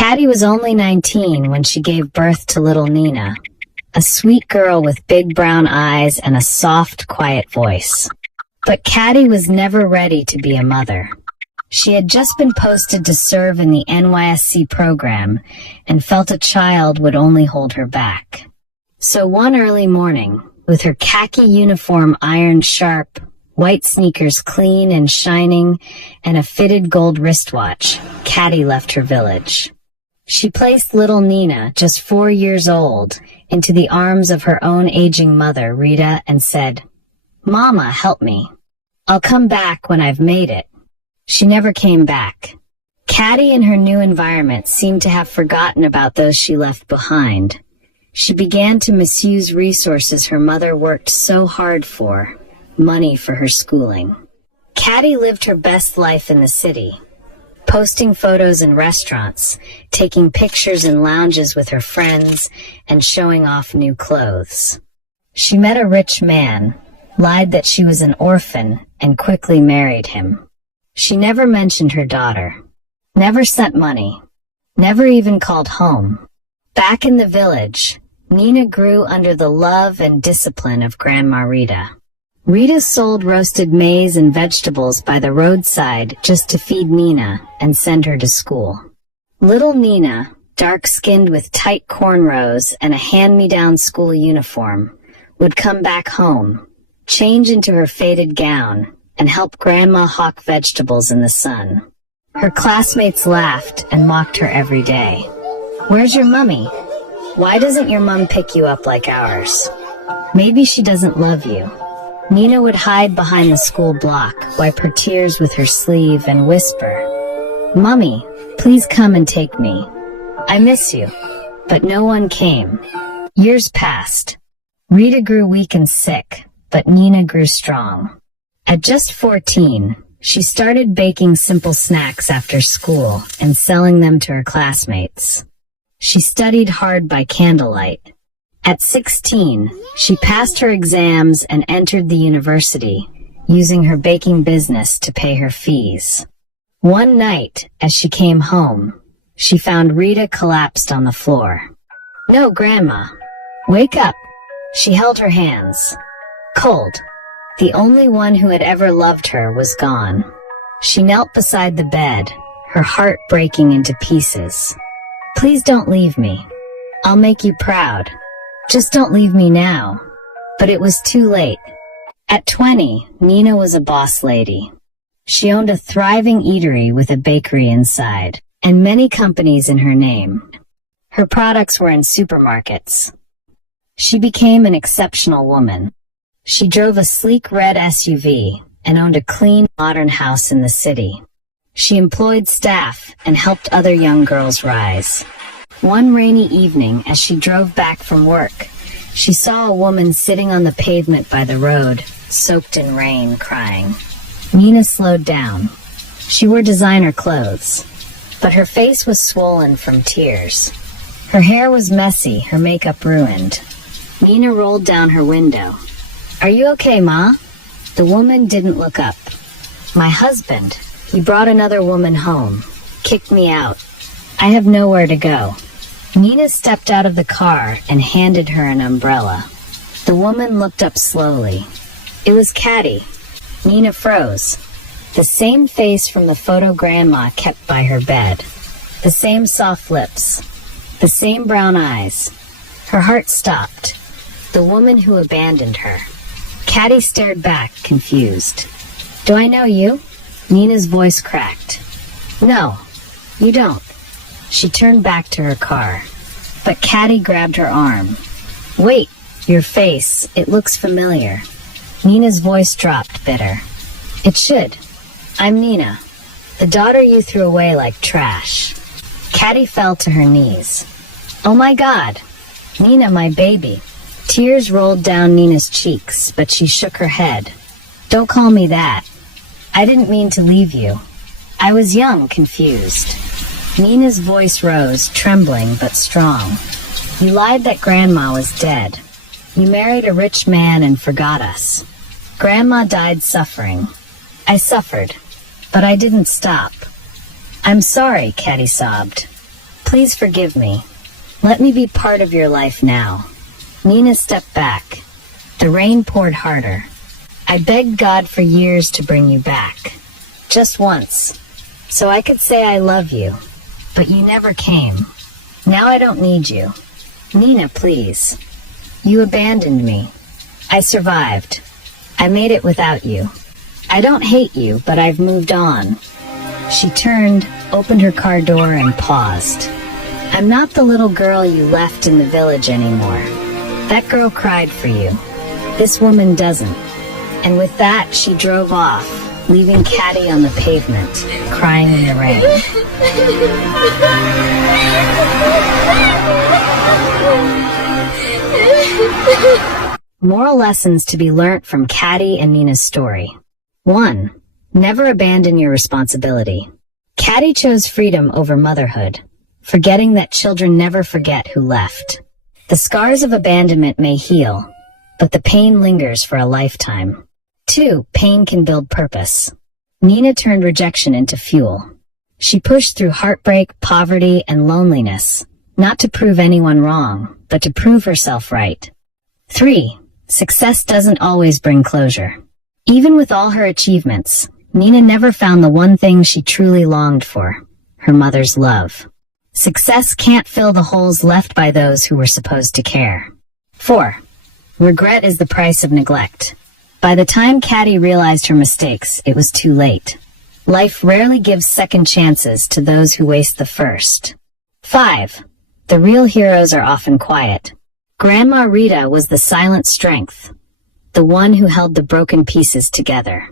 Caddy was only 19 when she gave birth to little Nina, a sweet girl with big brown eyes and a soft, quiet voice. But Caddy was never ready to be a mother. She had just been posted to serve in the NYSC program and felt a child would only hold her back. So one early morning, with her khaki uniform ironed sharp, white sneakers clean and shining, and a fitted gold wristwatch, Caddy left her village. She placed little Nina, just 4 years old, into the arms of her own aging mother, Rita, and said, "Mama, help me. I'll come back when I've made it." She never came back. Caddy in her new environment seemed to have forgotten about those she left behind. She began to misuse resources her mother worked so hard for, money for her schooling. Caddy lived her best life in the city, posting photos in restaurants, taking pictures in lounges with her friends, and showing off new clothes. She met a rich man, lied that she was an orphan, and quickly married him. She never mentioned her daughter, never sent money, never even called home. Back in the village, Nina grew under the love and discipline of Grandma Rita. Rita sold roasted maize and vegetables by the roadside just to feed Nina and send her to school. Little Nina, dark-skinned with tight cornrows and a hand-me-down school uniform, would come back home, change into her faded gown, and help Grandma hawk vegetables in the sun. Her classmates laughed and mocked her every day. "Where's your mummy? Why doesn't your mum pick you up like ours? Maybe she doesn't love you." Nina would hide behind the school block, wipe her tears with her sleeve, and whisper, "Mummy, please come and take me. I miss you." But no one came. Years passed. Rita grew weak and sick, but Nina grew strong. At just 14, she started baking simple snacks after school and selling them to her classmates. She studied hard by candlelight. At 16, she passed her exams and entered the university, using her baking business to pay her fees. One night, as she came home, she found Rita collapsed on the floor. "No, Grandma. Wake up." She held her hands. Cold. The only one who had ever loved her was gone. She knelt beside the bed, her heart breaking into pieces. "Please don't leave me. I'll make you proud. Just don't leave me now." But it was too late. At 20, Nina was a boss lady. She owned a thriving eatery with a bakery inside, and many companies in her name. Her products were in supermarkets. She became an exceptional woman. She drove a sleek red SUV and owned a clean, modern house in the city. She employed staff and helped other young girls rise. One rainy evening, as she drove back from work, she saw a woman sitting on the pavement by the road, soaked in rain, crying. Nina slowed down. She wore designer clothes, but her face was swollen from tears. Her hair was messy, her makeup ruined. Nina rolled down her window. "Are you okay, Ma?" The woman didn't look up. "My husband, he brought another woman home, kicked me out. I have nowhere to go." Nina stepped out of the car and handed her an umbrella. The woman looked up slowly. It was Caddy. Nina froze. The same face from the photo Grandma kept by her bed. The same soft lips. The same brown eyes. Her heart stopped. The woman who abandoned her. Caddy stared back, confused. "Do I know you?" Nina's voice cracked. "No, you don't." She turned back to her car. But Caddy grabbed her arm. "Wait, your face, it looks familiar." Nina's voice dropped, bitter. "It should. I'm Nina, the daughter you threw away like trash." Caddy fell to her knees. "Oh my God! Nina, my baby." Tears rolled down Nina's cheeks, but she shook her head. "Don't call me that. I didn't mean to leave you. I was young, confused." Nina's voice rose, trembling but strong. "You lied that Grandma was dead. You married a rich man and forgot us. Grandma died suffering. I suffered, but I didn't stop." "I'm sorry," Caddy sobbed. Please forgive me. Let me be part of your life now. Nina stepped back. The rain poured harder. I begged God for years to bring you back. Just once. So I could say I love you. But you never came. Now I don't need you. Nina, please. You abandoned me. I survived. I made it without you. I don't hate you, but I've moved on. She turned, opened her car door, and paused. I'm not the little girl you left in the village anymore. That girl cried for you. This woman doesn't. And with that, she drove off, leaving Caddy on the pavement, crying in the rain. Moral lessons to be learnt from Caddy and Nina's story. 1. Never abandon your responsibility. Caddy chose freedom over motherhood, forgetting that children never forget who left. The scars of abandonment may heal, but the pain lingers for a lifetime. 2. Pain can build purpose. Nina turned rejection into fuel. She pushed through heartbreak, poverty, and loneliness, not to prove anyone wrong, but to prove herself right. 3. Success doesn't always bring closure. Even with all her achievements, Nina never found the one thing she truly longed for, her mother's love. Success can't fill the holes left by those who were supposed to care. 4. Regret is the price of neglect. By the time Caddy realized her mistakes, it was too late. Life rarely gives second chances to those who waste the first. 5. The real heroes are often quiet. Grandma Rita was the silent strength, the one who held the broken pieces together.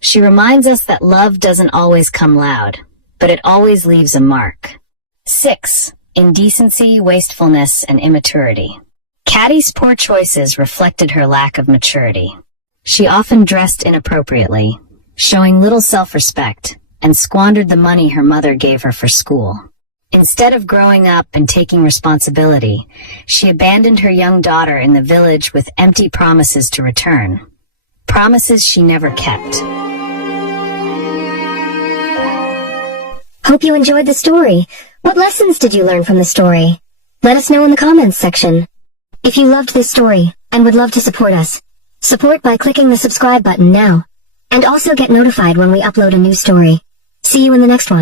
She reminds us that love doesn't always come loud, but it always leaves a mark. 6. Indecency, wastefulness, and immaturity. Caddy's poor choices reflected her lack of maturity. She often dressed inappropriately, showing little self-respect, and squandered the money her mother gave her for school. Instead of growing up and taking responsibility, she abandoned her young daughter in the village with empty promises to return. Promises she never kept. Hope you enjoyed the story. What lessons did you learn from the story? Let us know in the comments section. If you loved this story and would love to support us, support by clicking the subscribe button now, and also get notified when we upload a new story. See you in the next one.